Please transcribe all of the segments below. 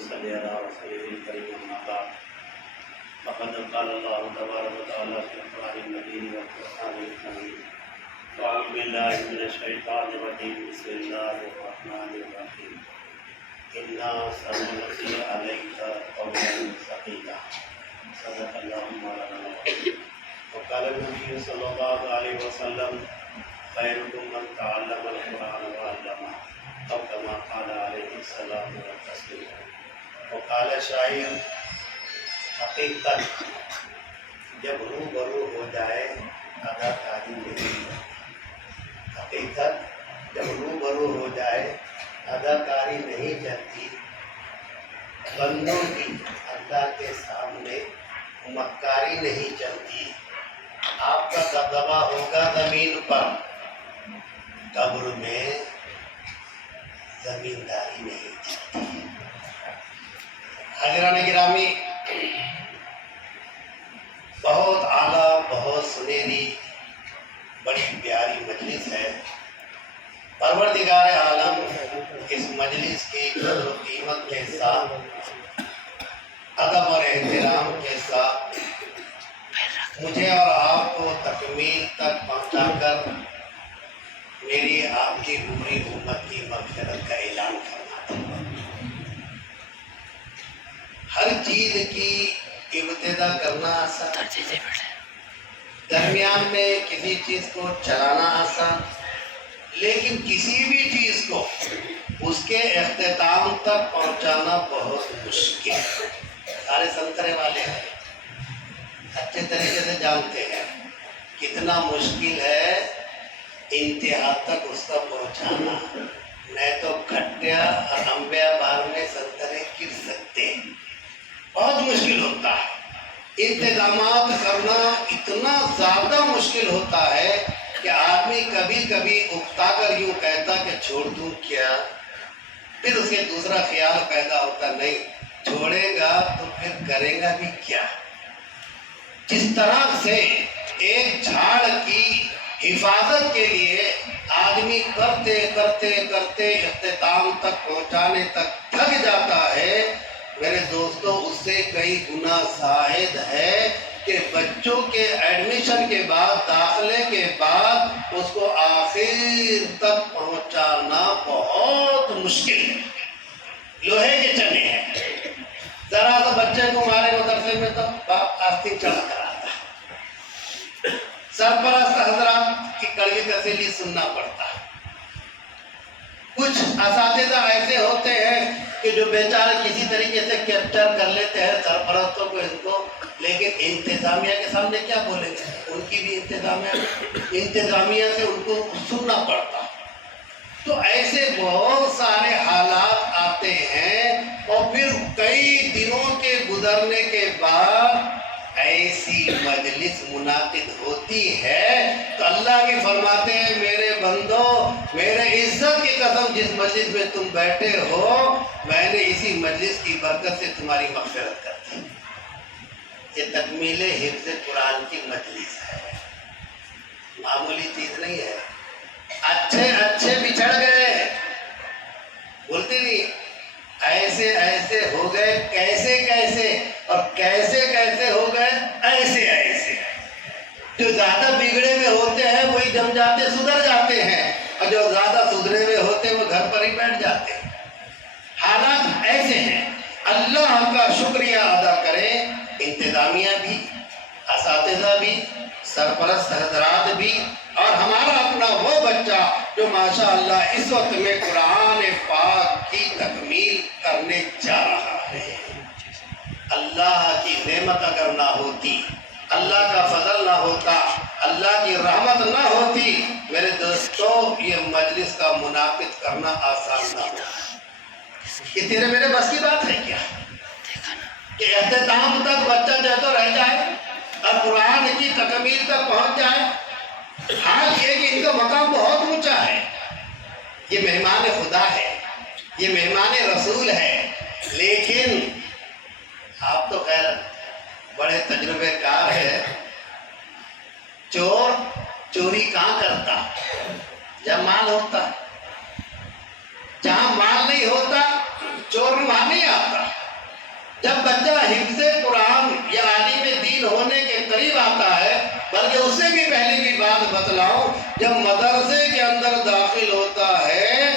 صلی علی رسولہ الکریم اما بعد فقد قال اللہ تبارک و تعالی فی القرآن المجید والفرقان الحمید اعوذ باللہ من الشیطان الرجیم بسم اللہ الرحمن الرحیم انا سنلقی علیک قولا ثقیلا صدق اللہ مولانا العظیم وقال النبی صلی اللہ علیہ وسلم خیرکم من تعلم القرآن وعلمہ او کما قال علیہ السلام والتسلیم وقال شاعر حقیقت جب روبرو ہو جائے اداکاری نہیں حقیقت جب روبرو ہو جائے اداکاری نہیں چلتی بندوں کی اللہ کے سامنے مکاری نہیں چلتی آپ کا دبدبہ ہوگا زمین پر قبر میں زمینداری نہیں چلتی حاضران گرامی بہت اعلیٰ بہت سنہری بڑی پیاری مجلس ہے پروردگار عالم اس مجلس کی قدر و قیمت کے ساتھ ادب اور احترام کے ساتھ مجھے اور آپ کو تکمیل تک پہنچا کر میری آپ کی پوری امت کی مغفرت کا اعلان کرنا تھا ہر چیز کی ابتدا کرنا آسان درمیان میں کسی چیز کو چلانا آسان لیکن کسی بھی چیز کو اس کے اختتام تک پہنچانا بہت مشکل سارے سنترے والے ہیں اچھے طریقے سے جانتے ہیں کتنا مشکل ہے انتہا تک اس کا پہنچانا نہیں تو کھٹیا اور انبیاء بار میں سنترے گر سکتے بہت مشکل ہوتا ہے انتظامات کرنا اتنا زیادہ مشکل ہوتا ہے کہ آدمی کبھی کبھی اکتا کر یوں کہتا کہ چھوڑ دوں کیا پھر اس کے دوسرا خیال پیدا ہوتا نہیں چھوڑے گا تو پھر کرے گا بھی کیا جس طرح سے ایک جھاڑ کی حفاظت کے لیے آدمی کرتے کرتے کرتے اختتام تک پہنچانے تک تھک جاتا ہے میرے دوستو اس سے کئی گنا زائد ہے کہ بچوں کے ایڈمیشن کے بعد داخلے کے بعد اس کو آخر تک پہنچانا بہت مشکل ہے لوہے کے چنے ہیں ذرا سا بچے کو مارے مدرسے میں تو باپ آستین چڑھا کر آتا سرپرست حضرات کی کڑوی تسلی سننا پڑتا ہے کچھ اساتذہ ایسے ہوتے ہیں کہ جو بیچارے کسی طریقے سے کیپچر کر لیتے ہیں سرپرستوں کو ان کو لیکن انتظامیہ کے سامنے کیا بولیں گے ان کی بھی انتظامیہ سے ان کو سننا پڑتا تو ایسے بہت سارے حالات آتے ہیں اور پھر کئی دنوں کے گزرنے کے بعد ایسی مجلس منعقد ہوتی ہے تو اللہ کے فرماتے ہیں میرے بندو میرے عزت کی قسم جس مجلس میں تم بیٹھے ہو میں نے اسی مجلس کی برکت سے تمہاری مغفرت کر دی یہ تکمیل حفظ قرآن کی مجلس ہے معمولی چیز نہیں ہے اچھے اچھے بچھڑ گئے بولتے نہیں ایسے ایسے ہو گئے کیسے کیسے اور کیسے کیسے ہو گئے ایسے ایسے جو زیادہ بگڑے میں ہوتے ہیں وہی جم جاتے سدھر جاتے ہیں اور جو زیادہ سدھرے ہوئے ہوتے ہیں وہ گھر پر ہی بیٹھ جاتے ہیں حالات ایسے ہیں اللہ کا شکریہ ادا کریں انتظامیہ بھی اساتذہ بھی سرپرست حضرات بھی اور ہمارا اپنا وہ بچہ جو ماشاءاللہ اس وقت میں قرآن پاک کی تکمیل کرنے جا رہا ہے اللہ کی نعمت اگر نہ ہوتی اللہ کا فضل نہ ہوتا اللہ کی رحمت نہ ہوتی میرے دوستو یہ مجلس کا منعقد کرنا آسان نہ ہوتا یہ تیرے میرے بس کی بات ہے کیا کہ اختتام تک بچہ جو تو رہ جائے اور قرآن کی تکمیل تک پہنچ جائے حال یہ کہ ان کا مقام بہت اونچا ہے یہ مہمان خدا ہے یہ مہمان رسول ہے لیکن آپ تو خیر بڑے تجربے کار ہے چور چوری کہاں کرتا جب مال ہوتا جہاں مال نہیں ہوتا چور وہاں نہیں آتا جب بچہ حفظ قرآن یا عالم دین ہونے کے قریب آتا ہے، بلکہ اس سے بھی پہلے کی بات بتلاؤں، جب مدرسے کے اندر داخل ہوتا ہے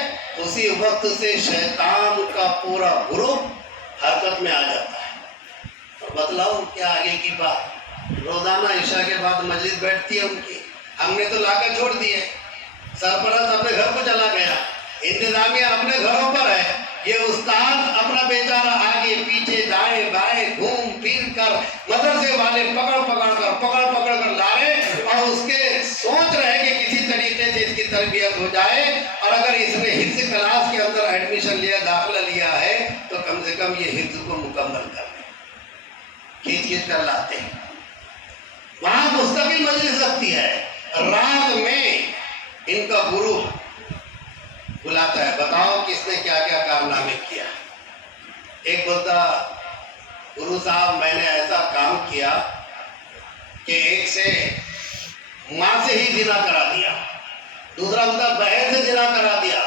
اسی وقت سے شیطان کا پورا گروپ حرکت میں آ جاتا ہے۔ اور بتلاؤں کیا آگے کی بات، روزانہ عشاء کے بعد مجلس بیٹھتی ہے ان کی، ہم نے تو لا کر چھوڑ دی ہے، سرپرست اپنے گھر کو چلا گیا، انتظامیہ اپنے گھروں پر ہے، یہ استاد اپنا بیچارہ آگے پیچھے دائیں بائیں گھوم پھر کر مدرسے والے پکڑ پکڑ کر لا رہے اور اس کے سوچ رہے کہ کسی طریقے سے اس کی تربیت ہو جائے، اور اگر اس نے حفظ کلاس کے اندر ایڈمیشن لیا، داخلہ لیا ہے تو کم سے کم یہ حفظ کو مکمل کر لیں، کھینچ کر لاتے ہیں۔ وہاں مستقل مجلس لگتی ہے، رات میں ان کا گرو بلاتا ہے، بتاؤ کس نے کیا کیا کارنامے کیا۔ ایک بولتا گرو صاحب میں نے ایسا کام کیا کہ ایک سے ماں سے ہی زنا کرا دیا، دوسرا بولتا بہن سے زنا کرا دیا،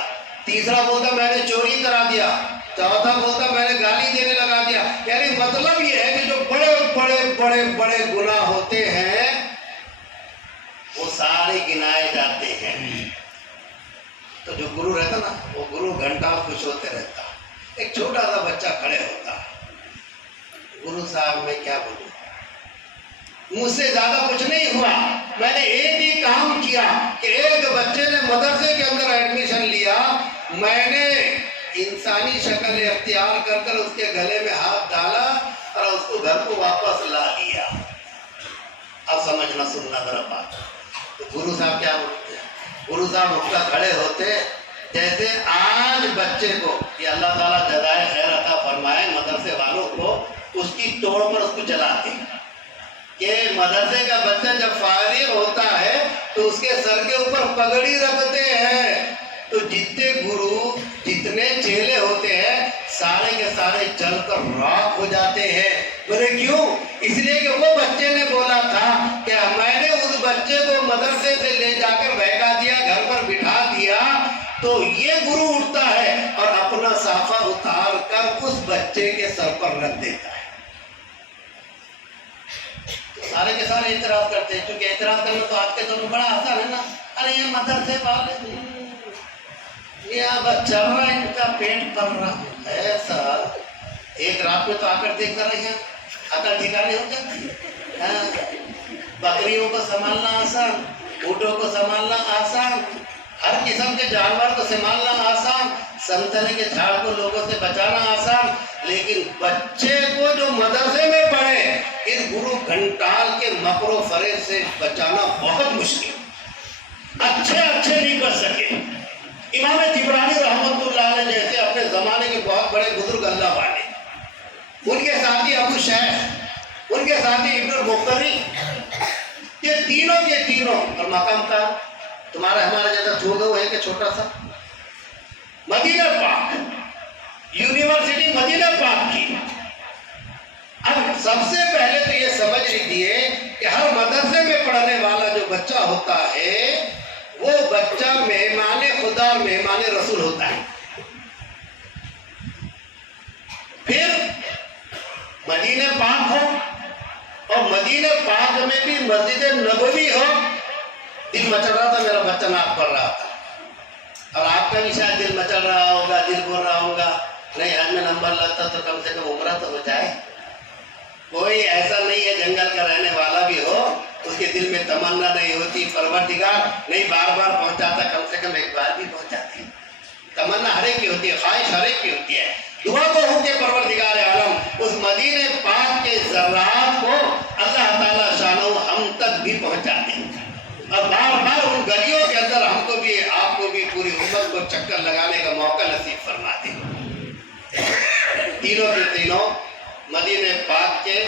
تیسرا بولتا میں نے چوری کرا دیا، چوتھا بولتا میں نے گالی دینے لگا دیا۔ یعنی مطلب یہ ہے کہ جو بڑے گناہ ہوتے ہیں وہ سارے گنائے جاتے ہیں۔ تو جو گرو رہتا نا، وہ گرو گھنٹہ خوش ہوتے رہتا۔ ایک چھوٹا سا بچہ کھڑے ہوتا، گرو صاحب میں کیا بولوں، مجھ سے زیادہ کچھ نہیں ہوا، میں نے ایک ہی کام کیا کہ ایک بچے نے مدرسے کے اندر ایڈمیشن لیا، میں نے انسانی شکل اختیار کر کر اس کے گلے میں ہاتھ ڈالا اور اس کو گھر کو واپس لا لیا۔ اب سمجھنا سننا ذرا بات۔ تو گرو صاحب کیا بولتے ہیں، گرو صاحب اٹھ کر کھڑے ہوتے جیسے آج بچے کو یہ اللہ تعالیٰ جزائے خیر عطا فرمائے، مدرسے والوں کو اس کی توڑ پر اس کو جلاتے ہیں کہ مدرسے کا بچہ جب فارغ ہوتا ہے تو اس کے سر کے اوپر پگڑی رکھتے ہیں، تو جتنے گرو جتنے چیلے ہوتے ہیں سارے کے سارے جل کر راکھ ہو جاتے ہیں۔ بولے کیوں؟ اس لیے کہ وہ بچے نے بولا تھا کہ میں نے اس بچے کو مدرسے سے لے جا کر بہکا دیا، گھر پر بٹھا دیا، تو یہ گرو اٹھتا ہے اور اپنا صافہ اتار کر اس بچے کے سر پر رکھ دیتا ہے۔ سارے کے سارے اعتراض کرتے ہیں، کیونکہ اعتراض کرنا تو آج کے دور میں بڑا آسان ہے نا، ارے یہ مدرسے والے یہ بس چل رہا ہے، ان کا پیٹ پل رہا ہے ایسا۔ ایک رات میں تو آ کر دیکھ رہے ہیں عقل ٹھکانے ہو جاتی، بکریوں کو سنبھالنا آسان، اونٹوں کو سنبھالنا آسان، ہر قسم کے جانور کو سنبھالنا آسان، سنترے کے جھاڑ کو لوگوں سے بچانا آسان، لیکن بچے کو جو مدرسے میں پڑھے اس گرو گھنٹال کے مکر و فریب سے بچانا بہت مشکل، اچھے نہیں بچ سکے۔ امام طبرانی رحمۃ اللہ علیہ جیسے اپنے زمانے کے بہت بڑے بزرگ اللہ والے، ان کے ساتھی ابو شیخ، ان کے ساتھی ابن المختری، یہ تینوں کے تینوں، اور مقام کا تمہارا ہمارا جیسا چھوٹا ہے کہ چھوٹا سا، مدینہ پاک، یونیورسٹی مدینہ پاک کی۔ اب سب سے پہلے تو یہ سمجھ لیجیے کہ ہر مدرسے میں پڑھنے والا جو بچہ ہوتا ہے وہ بچہ مہمان خدا اور مہمان رسول ہوتا ہے۔ پھر مدینہ پاک ہو اور مدینہ پاک میں بھی مسجد نبوی ہو، دل مچل رہا تھا میرا بچہ نعت پڑھ رہا تھا، اور آپ کا بھی شاید دل مچل رہا ہوگا، دل بول رہا ہوگا نہیں حج میں نمبر لگتا تو کم سے کم عمرہ تو ہو جائے۔ کوئی ایسا نہیں ہے جنگل کا رہنے والا بھی ہو اس کے دل میں تمنا نہیں ہوتی پروردگار نہیں بار بار پہنچاتا، کم سے کم ایک بار بھی پہنچاتی۔ تمنا ہر ایک کی ہوتی ہے، خواہش ہر ایک کی ہوتی ہے، دعا کو ہو کہ پروردگار عالم اس مدینہ پاک کے ذرات کو اللہ تعالیٰ شانہ ہم تک بھی پہنچا دیں، اور بار بار ان گلیوں کے اندر ہم کو بھی آپ کو بھی پوری امت کو چکر لگانے کا موقع نصیب فرما دیں۔ تینوں کے تینوں مدینہ پاک کے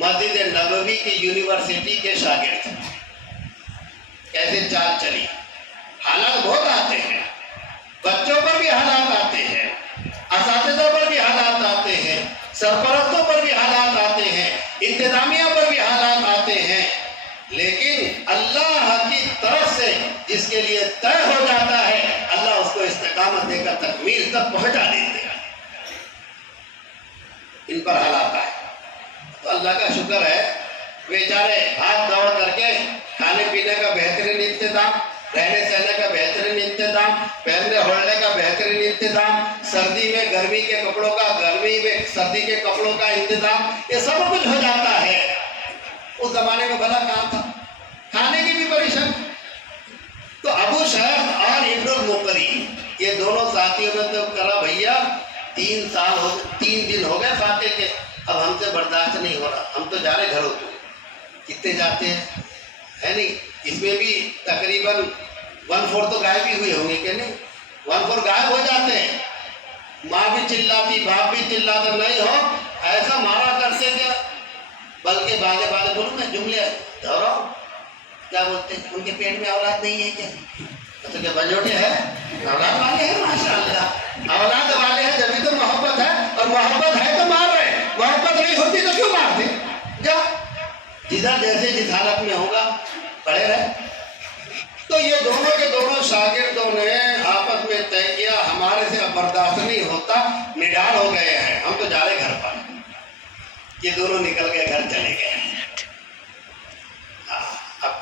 مسجد نبوی کی یونیورسٹی کے شاگرد، کیسے چال چلی، حالات بہت آتے ہیں، بچوں پر بھی حالات آتے ہیں، اساتذہ پر بھی حالات آتے ہیں، سرپرستوں پر بھی حالات آتے ہیں، انتظامیہ پر بھی حالات آتے ہیں، لیکن اللہ کی طرف سے جس کے لیے طے ہو جاتا ہے اللہ اس کو استقامت دے کر تکمیل تک پہنچا دیتے ہیں۔ ان پر حل آتا ہے۔ تو اللہ کا شکر ہے بیچارے بھاگ دوڑ کر کے کھانے پینے کا بہترین انتظام، رہنے سہنے کا بہترین انتظام، پہننے اوڑھنے کا بہترین انتظام، سردی میں گرمی کے کپڑوں کا، گرمی میں سردی کے کپڑوں کا انتظام، یہ سب کچھ ہو جاتا ہے۔ اس زمانے میں بھلا کہاں تھا، کھانے کی بھی پریشانی۔ تو ابو شیخ اور ابن المقری یہ دونوں ساتھیوں میں تو کرا بھیا 3 دن ہو گئے فاتح کے، اب ہم سے برداشت نہیں ہو رہا، ہم تو جا رہے گھروں کو۔ کتنے جاتے ہیں ہے نہیں، اس میں بھی تقریباً 1/4 تو غائب ہی ہوئے ہوں گے کہ نہیں، 1/4 غائب ہو جاتے ہیں۔ ماں بھی چلاتی، باپ بھی چلاتا، نہیں ہو ایسا مارا کرتے کیا، بلکہ بازے بولوں میں جملے دہراؤ، کیا بولتے ہیں، ان کے پیٹ میں اولاد نہیں ہے کیا؟ تو کیا بنجوٹے ہیں؟ اولاد والے ہیں ماشاءاللہ، اولاد والے ہیں جبھی تو محبت ہے، اور محبت ہے تو مار رہے، محبت نہیں ہوتی تو کیوں مارتے؟ جا جدھر جیسے جس حالت میں ہوگا پڑے رہے۔ تو یہ دونوں کے دونوں شاگردوں نے آپس میں طے کیا ہمارے سے اب برداشت نہیں ہوتا، نڈال ہو گئے ہیں، ہم تو جا رہے گھر پر۔ یہ دونوں نکل گئے، گھر چلے گئے۔ اب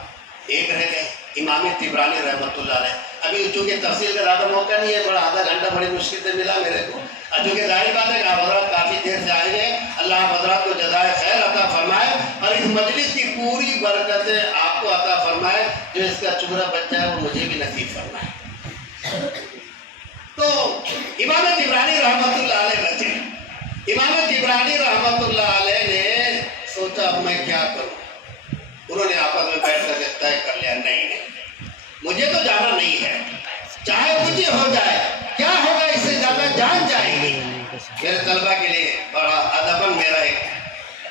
ایک رہ گئے امام طبرانی رحمۃ اللہ علیہ۔ ابھی چونکہ تفصیل کا زیادہ موقع نہیں ہے، بڑا آدھا گھنٹہ بڑی مشکل سے ملا میرے کو، چونکہ ظاہر بات ہے کہ آپ حضرات کافی دیر سے آئے ہیں، اللہ آپ حضرات کو جزائے خیر عطا فرمائے، اور اس مجلس کی پوری برکتیں آپ کو عطا فرمائے، جو اس کا چورا بچہ ہے وہ مجھے بھی نصیب فرمائے۔ تو امام طبرانی رحمۃ اللہ علیہ بچے، امام طبرانی رحمۃ اللہ علیہ نے سوچا اب میں کیا کروں۔ انہوں نے آپس میں بیٹھ کر طے کر لیا، نہیں مجھے تو جانا نہیں ہے، چاہے کچھ ہو جائے، کیا ہوگا اس سے زیادہ جان جائے گی۔ میرے طلبہ کے لیے بڑا ادباً میرا ایک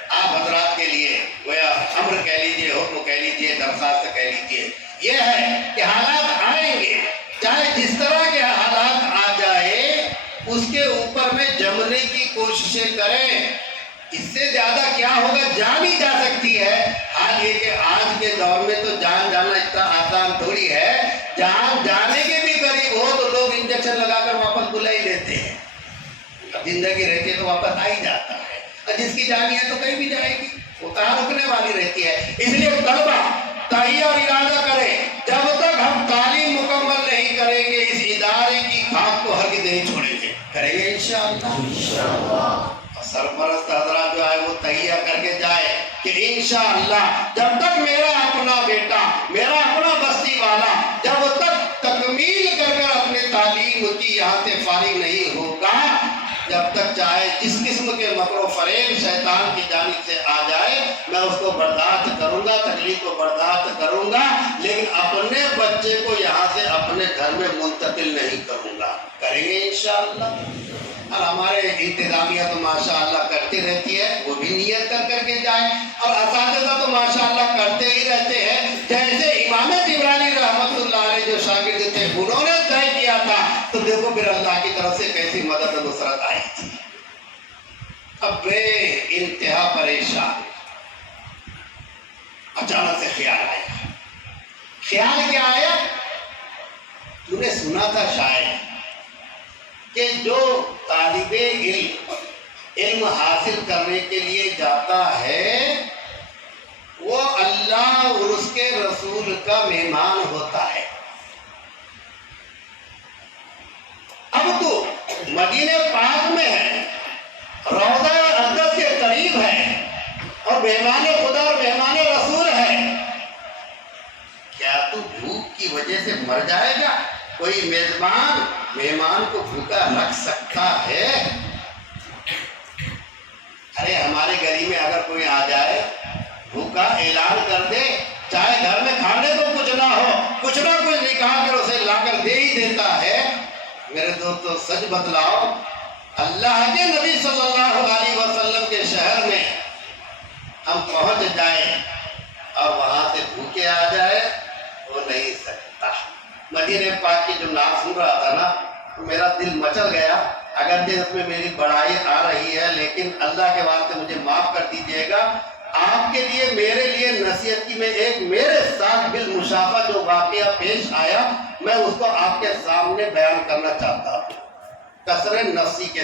آپ حضرات کے لیے گویا امر کہہ لیجیے، حکم کہہ لیجیے، درخواست کہہ لیجیے، یہ ہے کہ حالات آئیں گے، چاہے جس طرح کے حالات آ جائے اس کے اوپر میں جمنے کی کوششیں کریں۔ اس سے زیادہ کیا ہوگا، جان ہی جا سکتی ہے۔ حال یہ کہ آج کے دور میں تو جان جانا اتنا آسان تھوڑی ہے، جان جانے کے بھی قریب ہو تو لوگ انجیکشن لگا کر واپس بلا ہی لیتے ہیں۔ اب زندگی رہتی ہے تو واپس آ ہی جاتا ہے، اور جس کی جانی ہے تو کہیں بھی جائے گی، وہ کہاں رکنے والی رہتی ہے۔ اس لیے طلبہ تہیہ اور ارادہ کریں، جب تک ہم تعلیم مکمل نہیں کریں گے اس ادارے کی خاک کو ہرگز نہیں چھوڑیں گے، کریں گے انشاءاللہ۔ سرپرست حضرات جو آئے وہ تہیہ کر کے جائے کہ انشاءاللہ جب تک میرا اپنا بیٹا، میرا اپنا بستی والا جب تک تکمیل کر کر اپنے تعلیم کی یہاں سے فارغ نہیں ہوگا، جب تک چاہے جس قسم کے مکر و فریب شیطان کی جانب سے آ جائے میں اس کو برداشت کروں گا، تکلیف کو برداشت کروں گا، لیکن اپنے بچے کو یہاں سے اپنے گھر میں منتقل نہیں کروں گا، کریں گے انشاءاللہ۔ اور ہمارے انتظامیہ تو ماشاءاللہ کرتے رہتی ہے، وہ بھی نیت کر کے جائے، اور اساتذہ تو ماشاءاللہ کرتے ہی رہتے ہیں۔ جیسے امام طبرانی رحمۃ اللہ علیہ جو شاگرد تھے انہوں نے طے کیا تھا، تو دیکھو پھر اللہ کی طرف سے کیسی مدد و نصرت آئی تھی۔ اب بے انتہا پریشان، اچانک سے خیال آیا۔ خیال کیا آیا؟ تو نے سنا تھا شاید کہ جو طالب علم حاصل کرنے کے لیے جاتا ہے وہ اللہ اور اس کے رسول کا مہمان ہوتا ہے۔ اب تو مدینہ پاک میں ہے، روضہ اقدس کے قریب ہے، اور مہمان خدا اور مہمان رسول ہے، کیا تو بھوک کی وجہ سے مر جائے گا؟ کوئی میزبان مہمان کو بھوکا رکھ سکتا ہے؟ ارے ہمارے گلی میں اگر کوئی آ جائے بھوکا اعلان کر دے، چاہے گھر میں کھانے کو کچھ نہ ہو، کچھ نہ کچھ نکال کر اسے لا کر دے ہی دیتا ہے۔ میرے دوستو سچ بتلاؤ، اللہ کے نبی صلی اللہ علیہ وسلم کے شہر میں ہم پہنچ جائیں اور وہاں سے بھوکے آ جائے، وہ نہیں سکتا۔ مدینہ پاک کی جو نام سن رہا تھا نا، میرا دل مچل گیا، اگرچہ اس میں میری بڑائی آ رہی ہے، لیکن اللہ کے واسطے مجھے معاف کر دیجئے گا۔ آپ کے لیے میرے لیے نصیحت کی میں ایک میرے ساتھ بالمشافہ جو واقعہ پیش آیا میں اس کو آپ کے سامنے بیان کرنا چاہتا ہوں، کثر نفسی کے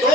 2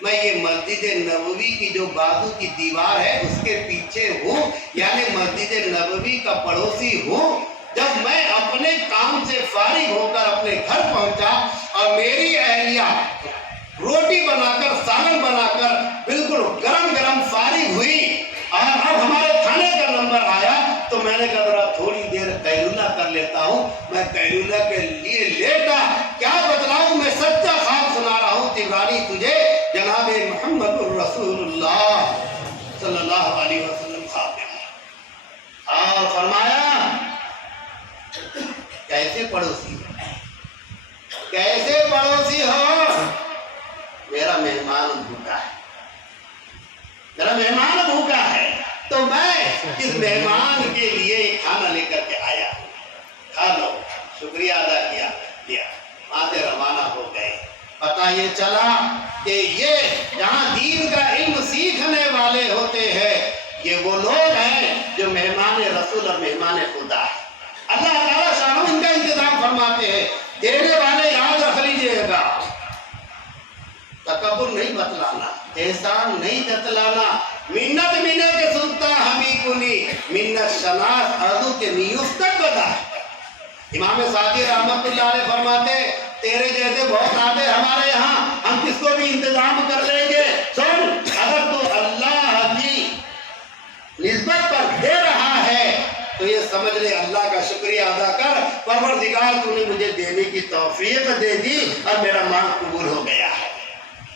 میں یہ مسجد نبوی کی جو بازو کی دیوار ہے اس کے پیچھے ہوں، یعنی مسجد نبوی کا پڑوسی ہوں۔ جب میں اپنے کام سے فارغ ہو کر اپنے گھر پہنچا اور میری اہلیہ روٹی بنا کر سالن بنا کر بالکل گرم گرم فارغ ہوئی اور اب ہمارے کھانے کا نمبر آیا تو میں نے کہا ذرا تھوڑی دیر قیلولہ کر لیتا ہوں۔ میں قیلولہ کے لیے لیٹا، کیا بتلاؤں، میں سچا خواب سنا رہا ہوں تبرانی تجھے، جناب محمد الرسول اللہ صلی اللہ علیہ وسلم خواب میں، اور فرمایا کیسے پڑوسی ہو، کیسے پڑوسی ہو، میرا مہمان بھوکا ہے، میرا مہمان بھوکا ہے تو میں اس مہمان کے لیے کھانا لے کر کے آیا ہوں، کھا لو۔ شکریہ ادا کیا، وہاں سے روانہ ہو گئے۔ پتہ یہ چلا کہ یہ جہاں دین کا علم سیکھنے والے ہوتے ہیں یہ وہ لوگ ہیں جو مہمان رسول اور مہمان خدا ہے۔ اللہ تعالیٰ شانہ ان کا انتظام فرماتے ہیں۔ دینے والے یاد رکھ لیجئے گا، تکبر نہیں بتلانا، احسان نہیں جتلانا، منت مینے کے سلطان ہمی کنی، منت شناس ارضو کے نیوستک بدا۔ امام سعدی رحمت اللہ علیہ فرماتے تیرے جیسے بہت آتے ہمارے یہاں، ہم کس کو بھی انتظام کر لیں گے۔ سن، اگر تو اللہ کی نسبت پر دے رہا ہے تو یہ سمجھ لے اللہ کا شکریہ ادا کر، پروردگار تو نے مجھے دینے کی توفیق دے دی اور میرا مانگ قبول ہو گیا ہے،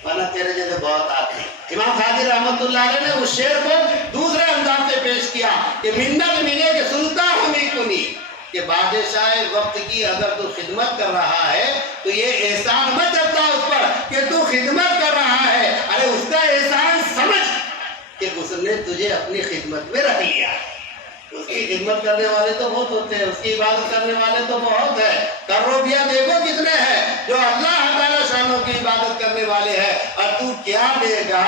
ورنہ تیرے جیسے بہت آتے ہیں۔ امام سعدی رحمت اللہ علیہ نے اس شعر کو دوسرے انداز سے پیش کیا کہ منت مینے کے سلطان ہمیں کنی، کہ بادشاہ وقت کی اگر تو خدمت کر رہا ہے تو یہ احسان مت جتا اس پر کہ تو خدمت کر رہا ہے، ارے اس کا احسان سمجھ کہ اس نے تجھے اپنی خدمت میں رکھ لیا ہے۔ اس کی خدمت کرنے والے تو بہت ہوتے ہیں، اس کی عبادت کرنے والے تو بہت ہیں، کروڑیاں دیکھو کتنے ہیں جو اللہ تعالیٰ شانوں کی عبادت کرنے والے ہیں، اور تو کیا دے گا؟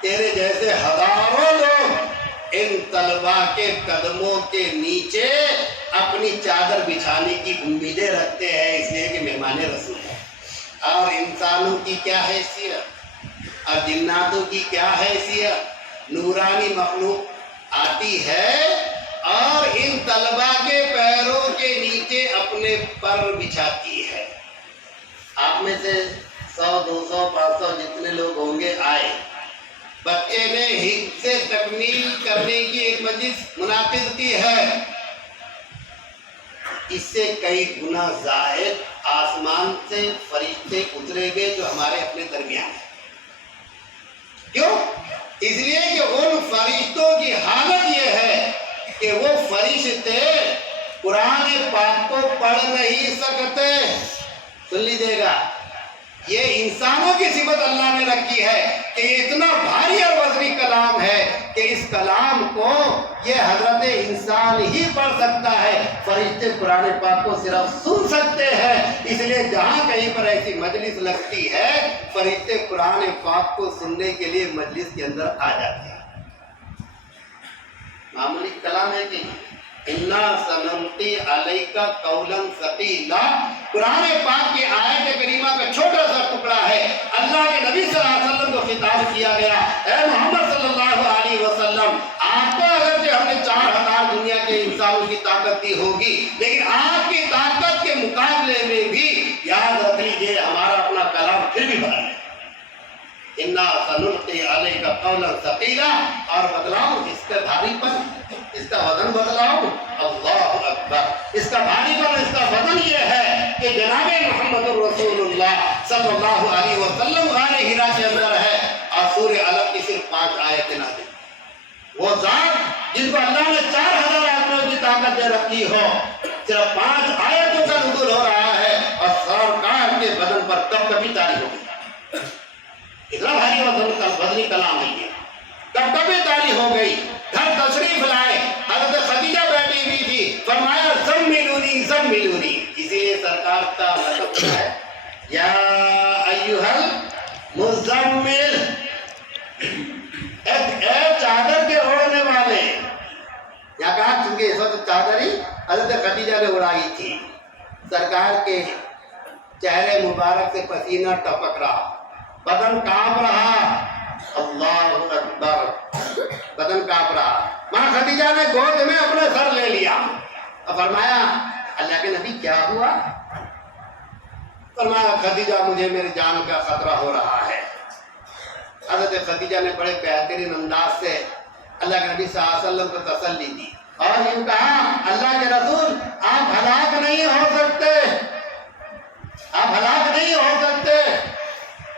تیرے جیسے ہزاروں لوگ ان طلباء کے قدموں کے نیچے اپنی چادر بچھانے کی امیدیں رکھتے ہیں، اس لیے کہ مہمان رسول ہے۔ اور انسانوں کی کیا حیثیت اور جناتوں کی کیا حیثیت، نورانی مخلوق آتی ہے اور ان طلباء کے پیروں کے نیچے اپنے پر بچھاتی ہے۔ آپ میں سے 100 200 500 جتنے لوگ ہوں گے آئے، بچے نے حفظ سے تکمیل کرنے کی ایک مجلس منعقد کی ہے، اس سے کئی گنا زائد آسمان سے فرشتے اترے گئے جو ہمارے اپنے درمیان ہیں۔ کیوں؟ اس لیے کہ ان فرشتوں کی حالت یہ ہے کہ وہ فرشتے قرآن پاک کو پڑھ نہیں سکتے۔ سن لیجیے گا، یہ انسانوں کی صفت اللہ نے رکھی ہے کہ یہ اتنا بھاری اور وزنی کلام ہے کہ اس کلام کو یہ حضرت انسان ہی پڑھ سکتا ہے، فرشتے قرآن پاک کو صرف سن سکتے ہیں۔ اس لیے جہاں کہیں پر ایسی مجلس لگتی ہے فرشتے قرآن پاک کو سننے کے لیے مجلس کے اندر آ جاتے ہیں۔ معمولی کلام ہے کہ اِنَّا سَنُلْقِي عَلَيْكَ قَوْلًا ثَقِيلًا، قرآن پاک کی آیت کریمہ کا چھوٹا سا ٹکڑا ہے، اللہ کے نبی صلی اللہ علیہ وسلم کو خطاب کیا گیا، اے محمد صلی اللہ علیہ وسلم، آپ کو اگرچہ ہم نے 4000 دنیا کے انسانوں کی طاقت دی ہوگی لیکن آپ کی طاقت کے مقابلے میں بھی یاد رکھ لیجیے ہمارا اپنا کلام پھر بھی بھاری ہے۔ اِنَّا سَنُلْقِي عَلَيْكَ قَوْلًا ثَقِيلًا، اور بتلاؤ اس کے بھاری پر، اس کا وزن بتلاؤ، اللہ اکبر، اس کا بھاری پر، اس کا وزن یہ ہے کہ جناب محمد الرسول اللہ صلی اللہ علیہ وسلم غار ہرا کے اندر ہے اور سورہ علق کی صرف 5 آیتیں نازل۔ وہ ذات جن کو اللہ نے 4000 آدمیوں کی طاقت دے رکھی ہو، صرف 5 آیتوں کا نزول ہو رہا ہے اور سرکار کے بدن پر کب کبھی طاری ہو گئی، اتنا بھاری وزنی کلام ہے یہ، کب کبھی طاری ہو گئی۔ گھر تشریف لائے، حضرت خدیجہ بیٹھی ہوئی تھی، فرمایا زملونی زملونی، اسی لیے سرکار کا لقب ہے یا ایھا المزمل، اے چادر کے اوڑھنے والے۔ یہاں کہا چونکہ اس وقت چادر ہی حضرت خدیجہ نے اڑائی تھی، سرکار کے چہرے مبارک سے پسینہ ٹپک رہا، بدن کانپ رہا، اللہ اکبر، بدن کانپ رہا۔ ماں خدیجہ نے گود میں اپنے سر لے لیا اور فرمایا اللہ کے نبی کیا ہوا؟ فرمایا خدیجہ مجھے میری جان کا خطرہ ہو رہا ہے۔ حضرت خدیجہ نے بڑے بہترین انداز سے اللہ کے نبی صلی اللہ علیہ وسلم کو تسلی دی اور یوں کہا اللہ کے رسول آپ ہلاک نہیں ہو سکتے، آپ ہلاک نہیں ہو سکتے۔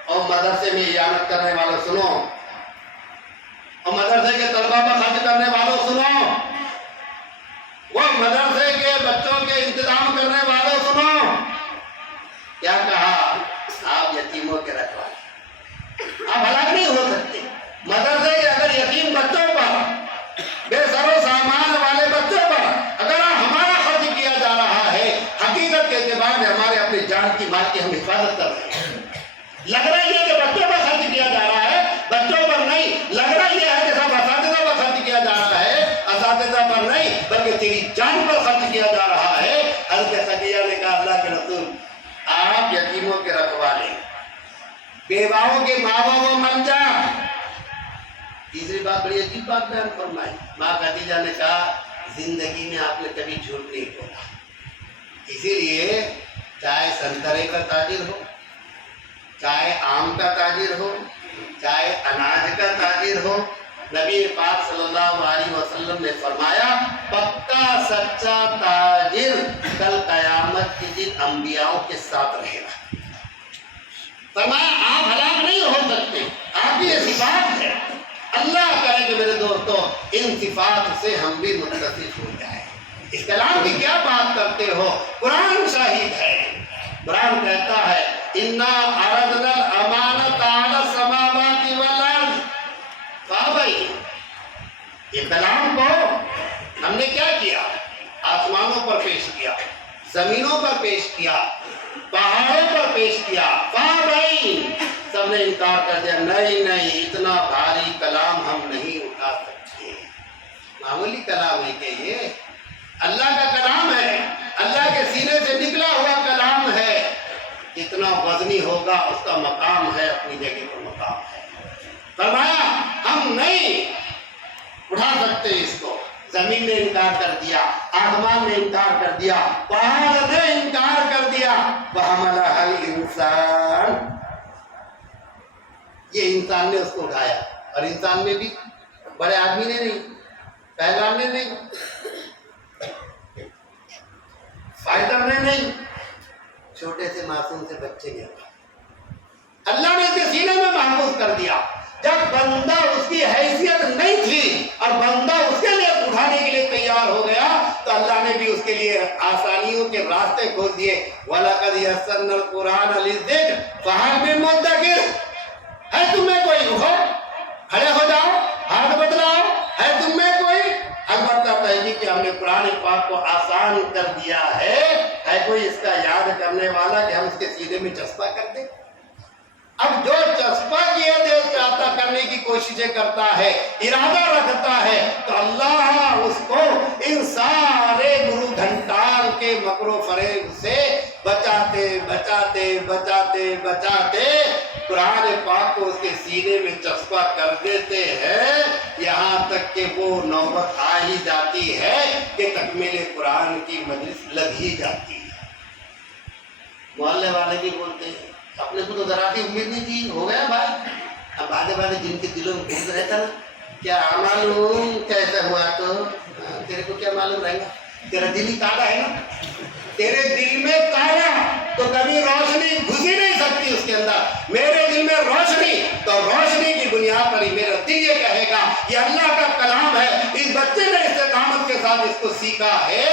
اور مدرسے میں اعانت کرنے والوں سنو، اور مدرسے کے طلبہ پر خرچ کرنے والوں سنو، وہ مدرسے کے بچوں کے انتظام کرنے والوں سنو، کیا کہا آپ یتیموں کے رکھوالے، آپ ہلاک نہیں ہو سکتے۔ مدرسے کے اگر یتیم بچوں پر، بے سر و سامان والے بچوں پر اگر ہمارا خرچ کیا جا رہا ہے، حقیقت کے اعتبار میں ہمارے اپنی جان کی مال کی ہم حفاظت کر رہے ہیں۔ لگ رہا یہ کہ بچوں پر خرچ کیا جا رہا ہے، بچوں پر نہیں، لگ رہا یہ ہے کہ سب اساتذہ پر خرچ کیا جا رہا ہے، اساتذہ پر نہیں بلکہ تیری جان پر خرچ کیا جا رہا ہے۔ حضرت خدیجہ نے کہا اللہ کے رسول آپ یتیموں کے رکھوالے، بیواؤں کے ماں باپ و منجا۔ تیسری بات بڑی عجیب بات بیان فرمائی، ماں خدیجہ نے کہا زندگی میں آپ نے کبھی جھوٹ نہیں بولا، اسی لیے چاہے سنترے کا تاجر ہو، چاہے آم کا تاجر ہو، چاہے اناج کا تاجر ہو، نبی پاک صلی اللہ علیہ وسلم نے فرمایا پکا سچا تاجر کل قیامت کے دن انبیاءوں کے ساتھ رہے گا۔ فرمایا آپ ہلاک نہیں ہو سکتے، آپ کی یہ صفات ہے۔ اللہ کرے کہ میرے دوستو ان صفات سے ہم بھی متصف ہو جائیں۔ اس کلام کی کیا بات کرتے ہو، قرآن شاہد ہے۔ قرآن کہتا ہے اِنَّا عَرَضْنَا الْأَمَانَةَ عَلَى السَّمَاوَاتِ وَالْأَرْضِ۔ کہا بھائی یہ کلام کو ہم نے کیا کیا، آسمانوں پر پیش کیا، زمینوں پر پیش کیا، پہاڑوں پر پیش کیا۔ کہا بھائی سب نے انکار کر دیا، نہیں اتنا بھاری کلام ہم نہیں اٹھا سکتے، معمولی کلام ہے کہ یہ اللہ کا کلام ہے، اللہ کے سینے سے نکلا ہوا کلام ہے، اتنا وزنی ہوگا اس کا مقام ہے، اپنی جگہ پر مقام ہے۔ فرمایا ہم نہیں اٹھا سکتے اس کو۔ زمین نے انکار کر دیا، آسمان نے انکار کر دیا، پہاڑ نے انکار کر دیا، وَحَمَلَهَا الْإِنسَانُ، یہ انسان نے اس کو اٹھایا۔ اور انسان میں بھی بڑے آدمی نے نہیں، پہلوان نے نہیں، فائٹر نے نہیں، چھوٹے سے معصوم سے بچے نے اللہ نے اس کے سینے میں محفوظ کر دیا۔ جب بندہ اس کی حیثیت نہیں تھی اور بندہ اس کے لیے اٹھانے کے لیے تیار ہو گیا تو اللہ نے بھی اس کے لیے آسانیوں کے راستے کھول دیے۔ وَلَقَدْ يَسَّرْنَا الْقُرْآنَ لِلذِّكْرِ فَهَلْ مِن مُدَّكِرٍ، ہے تم میں کوئی، اٹھو کھڑے ہو جاؤ، ہاتھ بتلاؤ، ہے تم میں کوئی؟ البتہ تحقیق کہ ہم نے قرآن پاک کو آسان کر دیا ہے کوئی اس کا یاد کرنے والا کہ ہم اس کے سینے میں چسپا کر دیں؟ اب جو چسپا کیے دے چاہتا کرنے کی کوششیں کرتا ہے، ارادہ رکھتا ہے، تو اللہ اس کو ان سارے گرو گھنٹال کے مکر و فریب سے بچاتے بچاتے بچاتے بچاتے قرآن پاک کو اس کے سینے میں چسپا کر دیتے ہیں، یہاں تک کہ وہ نوبت آ ہی جاتی ہے کہ تکمیل قرآن کی مجلس لگ ہی جاتی ہے۔ محلے والے بھی بولتے ہیں اپنے کو تو ذرا بھی امید نہیں تھی، ہو گیا بھائی۔ اب بعد جن کے دلوں میں گھوم رہتا نا، کیا معلوم کیسا ہوا، تو تیرے کو کیا معلوم رہے گا، تیرا دل ہی کالا ہے نا، تیرے دل میں کالا تو کبھی روشنی گھس ہی نہیں سکتی اس کے اندر۔ میرے دل میں روشنی، تو روشنی کی بنیاد پر ہی میرا دل یہ کہے گا یہ اللہ کا کلام ہے، اس بچے نے استقامت کے ساتھ اس کو سیکھا ہے،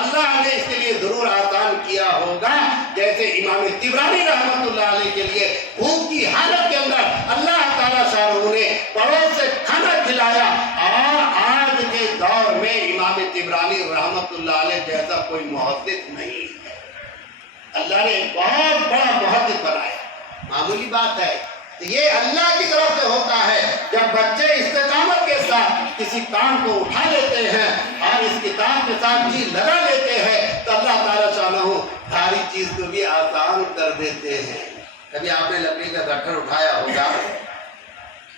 اللہ نے اس کے لیے ضرور آسان کیا ہوگا۔ جیسے امام طبرانی رحمت اللہ علیہ کے لیے بھوک کی حالت کے اندر اللہ تعالیٰ شاہ نے پڑوس سے کھانا کھلایا، اور آج کے دور میں امام طبرانی رحمت اللہ علیہ جیسا کوئی محدث نہیں ہے، اللہ نے بہت بڑا محدث بنایا، معمولی بات ہے۔ تو یہ اللہ کی طرف سے ہوتا ہے، جب بچے استقامت کے ساتھ کسی کام کو اٹھا لیتے ہیں اور اس کتاب کے ساتھ جی لگا لیتے ہیں تو اللہ تعالیٰ شانہ بھاری چیز کو بھی آسان کر دیتے ہیں۔ کبھی آپ نے لکڑی کا گٹھر اٹھایا ہوگا،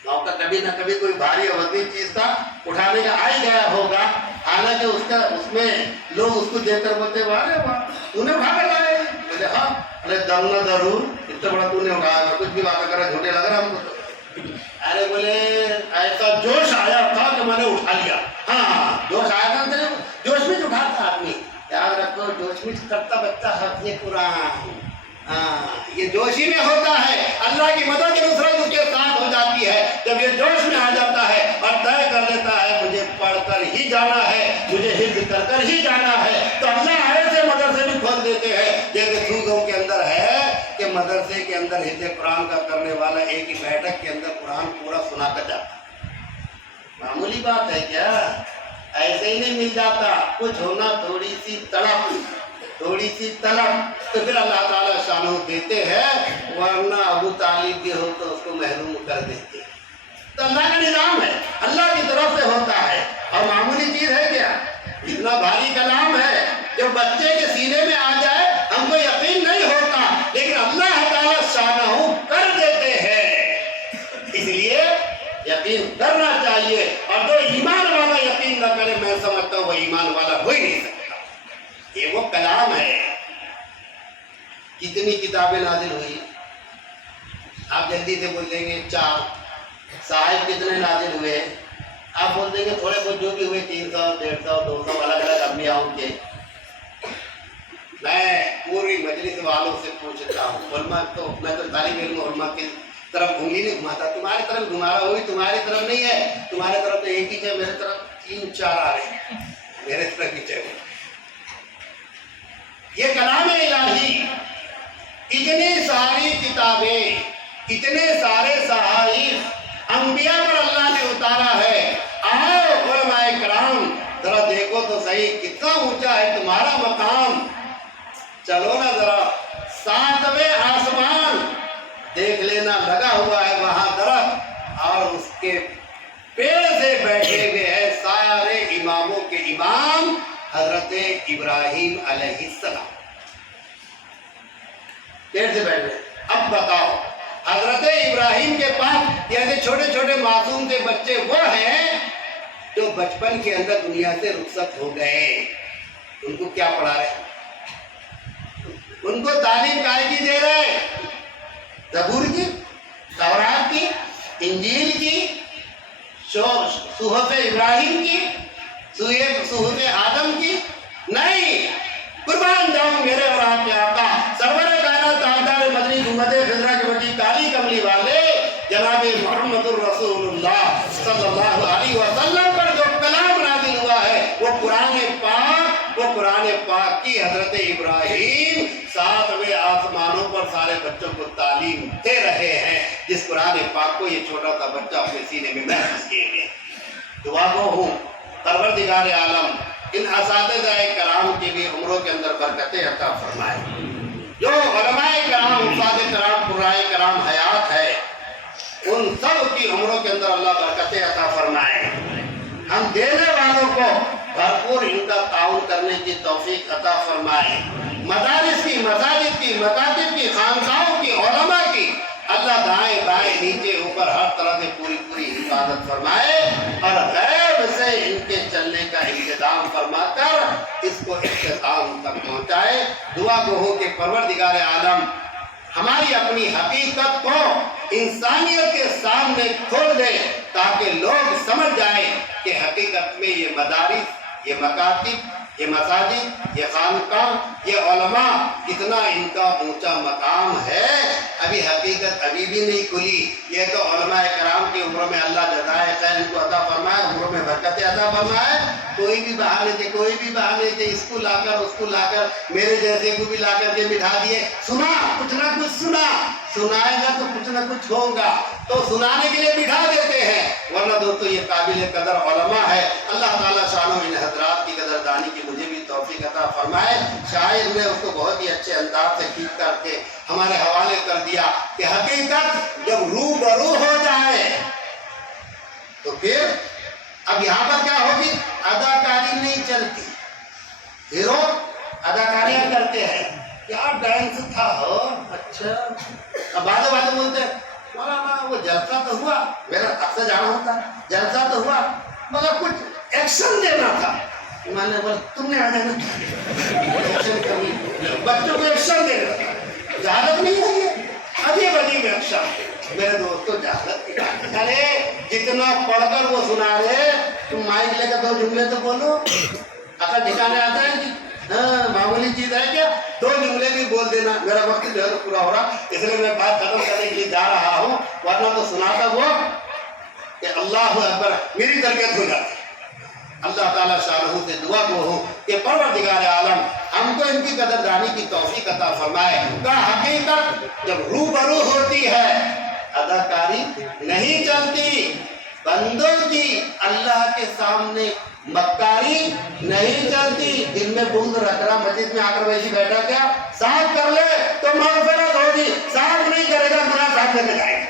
موقع کبھی نہ کبھی کوئی بھاری اور وزنی چیز کا اٹھانے کا آ ہی گیا ہوگا، حالانکہ اس میں لوگ اس کو دیکھ کر بولتے واہ تو نے اٹھا کر لائے، بولے ہاں، ارے دم نہ ضرور اتنا بڑا تو نے اٹھایا، کچھ بھی باتیں کر رہا جھوٹے لگ رہا ہم کو تو۔ ارے بولے ایسا جوش آیا تھا کہ میں نے اٹھا لیا، ہاں جوش آیا تھا، جوش میں اٹھاتا آدمی، یاد رکھو جوش میں کرتا بچہ حفظ قرآن، یہ جوش ہی میں ہوتا ہے، اللہ کی مدد نصرت اس کے ساتھ ہو جاتی ہے جب یہ جوش میں آ جاتا ہے اور طے کر لیتا ہے مجھے پڑھ کر ہی جانا ہے، مجھے حفظ کر ہی جانا ہے، تو اللہ ایسے مدرسے بھی کھول دیتے ہیں جیسے سوگوں کے اندر ہے کہ مدرسے کے اندر حفظ قرآن کا کرنے والا ایک ہی بیٹھک کے اندر قرآن پورا سنا کر جاتا ہے۔ معمولی بات ہے کیا؟ ایسے ہی نہیں مل جاتا، کچھ ہونا، تھوڑی سی تڑپ، تھوڑی سی طلب، تو پھر اللہ تعالیٰ شانہ دیتے ہیں، ورنہ ابو طالب بھی ہو تو اس کو محروم کر دیتے ہیں۔ تو اللہ کا نظام ہے، اللہ کی طرف سے ہوتا ہے، اور معمولی چیز ہے کیا؟ اتنا بھاری کلام ہے جو بچے کے سینے میں آ جائے ہم کو یقین نہیں ہوتا، لیکن اللہ تعالیٰ شانہ کر دیتے ہیں، اس لیے یقین کرنا چاہیے، اور جو ایمان والا یقین نہ کرے میں سمجھتا ہوں وہ ایمان والا ہو ہی نہیں سکتا۔ یہ وہ کلام ہے۔ کتنی کتابیں نازل ہوئی؟ آپ جلدی سے بول دیں گے 4۔ صاحب کتنے نازل ہوئے؟ آپ بول دیں گے تھوڑے بہت جو بھی ہوئے 300، 150، 200 الگ الگ انبیاءوں کے۔ میں پوری مجلس والوں سے پوچھتا ہوں، علماء تو میں تو طالب علم علماء کی طرف انگلی نہیں گھماتا، تمہاری طرف گھما رہا ہوگی، تمہاری طرف نہیں ہے، تمہاری طرف تو ایک ہی ہے، میرے طرف 3-4 آ رہے ہیں، میرے طرف ہی چاہیے۔ یہ کلام الہی، اتنی ساری کتابیں، اتنے سارے صحائف انبیاء پر اللہ نے اتارا ہے۔ آؤ علماء کرام ذرا دیکھو تو صحیح کتنا اونچا ہے تمہارا مقام، چلو نا ذرا 7ویں آسمان دیکھ لینا، لگا ہوا ہے وہاں درخت، اور اس کے پیڑ سے بیٹھے ہوئے ہیں سارے اماموں کے امام حضرت ابراہیم علیہ السلام، پیڑ سے بیٹھے۔ اب بتاؤ حضرت ابراہیم کے پاس جیسے چھوٹے چھوٹے معصوم سے بچے وہ ہیں جو بچپن کے اندر دنیا سے رخصت ہو گئے، ان کو کیا پڑھا رہے؟ ان کو تعلیم کائے کی دے رہے؟ زبور کی، تورات کی، انجیل کی، صحف ابراہیم کی، صحف آدم کی؟ نہیں، قربان جاؤں میرے اور آپ کے آقا سرور کائنات تاجدار مدنی امت خضرا کے بٹی کالی کملی والے جناب محمد الرسول اللہ صلی اللہ علیہ وسلم پر جو کلام نازل ہوا ہے وہ قرآن پاک کی حضرت ابراہیم 7ویں آسمانوں پر سارے بچوں کو تعلیم دے رہے ہیں، جس قرآن پاک کو یہ چھوٹا سا بچہ اپنے سینے میں محفوظ کیے گئے۔ دعا گو ہوں پروردگار عالم ان اساتذہ کرام کی بھی عمروں کے اندر برکتیں عطا فرمائے، جو علماء کرام، استاد کرام، قرائے کرام حیات ہے ان سب کی عمروں کے اندر اللہ برکتیں عطا فرمائے، ہم دینے والوں کو بھرپور ان کا تعاون کرنے کی توفیق عطا فرمائے، مدارس کی، مساجد کی، مکاتب کی، خانقاہوں کی، علماء کی اللہ دائیں بائیں نیچے اوپر ہر طرح سے پوری حفاظت فرمائے، اور غیب سے ان کے چلنے کا انتظام فرما کر اس کو اختتام تک پہنچائے۔ دعا کو ہو کہ پروردگار عالم ہماری اپنی حقیقت کو انسانیت کے سامنے کھول دے تاکہ لوگ سمجھ جائیں کہ حقیقت میں یہ مدارس، یہ مکاتب، یہ مساجد، یہ خانقاہ، یہ علماء کتنا ان کا اونچا مقام ہے۔ ابھی حقیقت ابھی بھی نہیں کھلی، یہ تو علماء کرام کی عمر میں اللہ جزائے خیر ان کو عطا فرمائے، عمر میں برکتیں عطا فرمائے۔ کوئی بھی بہانے تھے اس کو لا کر میرے جیسے کو بھی لا کر کے بٹھا دیے، سنا کچھ نہ کچھ سنائے گا تو کچھ نہ کچھ ہوگا، تو سنانے کے لیے بٹھا دیتے ہیں، ورنہ دوستو یہ قابل قدر علماء ہے۔ اللہ تعالیٰ شانو ان حضرات کی قدردانی کی مجھے بھی توفیق عطا فرمائے۔ شاعر نے اس کو بہت ہی اچھے انداز سے کھینچ کر کے ہمارے حوالے کر دیا کہ حقیقت جب روبرو ہو جائے تو پھر اب یہاں پر کیا ہوگی؟ اداکاری نہیں چلتی، ہیرو اداکاریاں کرتے ہیں، کیا ڈانس تھا ہو، اچھا اب بعد بولتے ہیں مولانا وہ جلسہ تو ہوا، میرا اکثر جانا ہوتا جلسہ تو ہوا مگر کچھ ایکشن دینا تھا. میں نے بولا تم نے آ جانا ایکشن کرنی، بچوں کو ایکشن دینا تھا. جہالت نہیں ہے یہ عجیب عجیب ایکشن. میرے دوستوں جہالت کی بات ہے. ارے جتنا پڑھ کر وہ سنا رہے تم مائک لے کر 2 جملے تو بولو. عقل ٹھکانے آتا ہے جی؟ ہاں معمولی چیز ہے کیا؟ 2 جملے بھی بول دینا. میرا وقت جو ہے تو پورا ہو رہا، اس لیے میں بات ختم کرنے کے لیے جا رہا ہوں، ورنہ تو سناتا وہ کہ اللہ اکبر میری تربیت ہو جاتی. اللہ تعالیٰ شاہ سے دعا کو ہوں کہ پروردگار عالم ہم کو ان کی قدردانی کی توفیق عطا فرمائے. کا حقیقت جب روبرو ہوتی ہے اداکاری نہیں چلتی. بندوں کی اللہ کے سامنے مکاری نہیں چلتی. دل میں بغض رکھ رہا، مسجد میں آ کر ویسی بیٹھا کیا صاف کر لے تو مغفرت ہوگی. صاف نہیں کرے گا گناہ صاف لے جائے گا.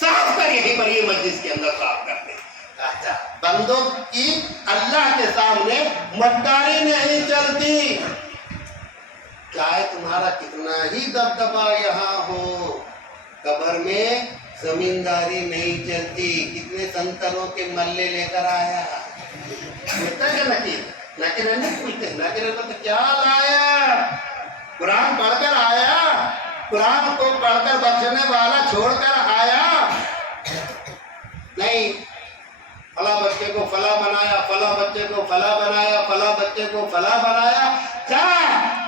صاف کر یہیں پر یہ مسجد کے اندر صاف کر دے. اچھا بندوں کی اللہ کے سامنے مکاری نہیں چلتی. چاہے تمہارا کتنا ہی دبدبا یہاں ہو، قبر میں زمینداری نہیں چلتی. کتنے سنتروں کے ملے لے کر آیا نکر کیا لایا؟ قرآن پڑھ کر آیا، قرآن کو پڑھ کر بخشنے والا چھوڑ کر آیا. نہیں فلاں بچے کو فلاں بنایا، فلاں بچے کو فلاں بنایا، فلاں بچے کو فلاں بنایا.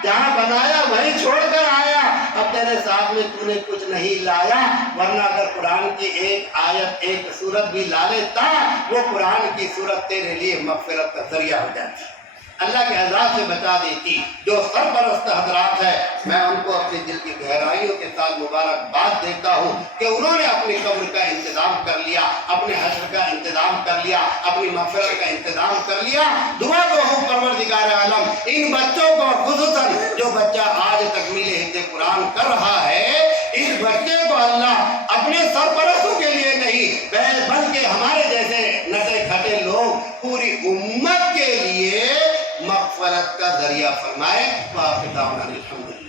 جہاں بنایا وہیں چھوڑ کر آیا. اب تیرے ساتھ میں تو نے کچھ نہیں لایا، ورنہ اگر قرآن کی ایک آیت ایک سورت بھی لا لیتا وہ قرآن کی سورت تیرے لیے مغفرت کا ذریعہ ہو جاتی، اللہ کے عذاب سے بچا دیتی. جو سرپرست حضرات ہے میں ان کو اپنے دل کی گہرائیوں کے ساتھ مبارکباد دیتا ہوں کہ انہوں نے اپنی قبر کا انتظام کر لیا، اپنے حشر کا انتظام کر لیا، اپنی مغفرت کا انتظام کر لیا. دعا کو ہوں پروردگار عالم ان بچوں کو، خصوصاً جو بچہ آج تکمیل حفظ قرآن کر رہا ہے، اس بچے کو اللہ اپنے سرپرستوں کے لیے نہیں بلکہ ہمارے جیسے نٹے کھٹے لوگ پوری امت کے لیے مغفرت کا ذریعہ فرمائے. وآخر دعوانا الحمدللہ.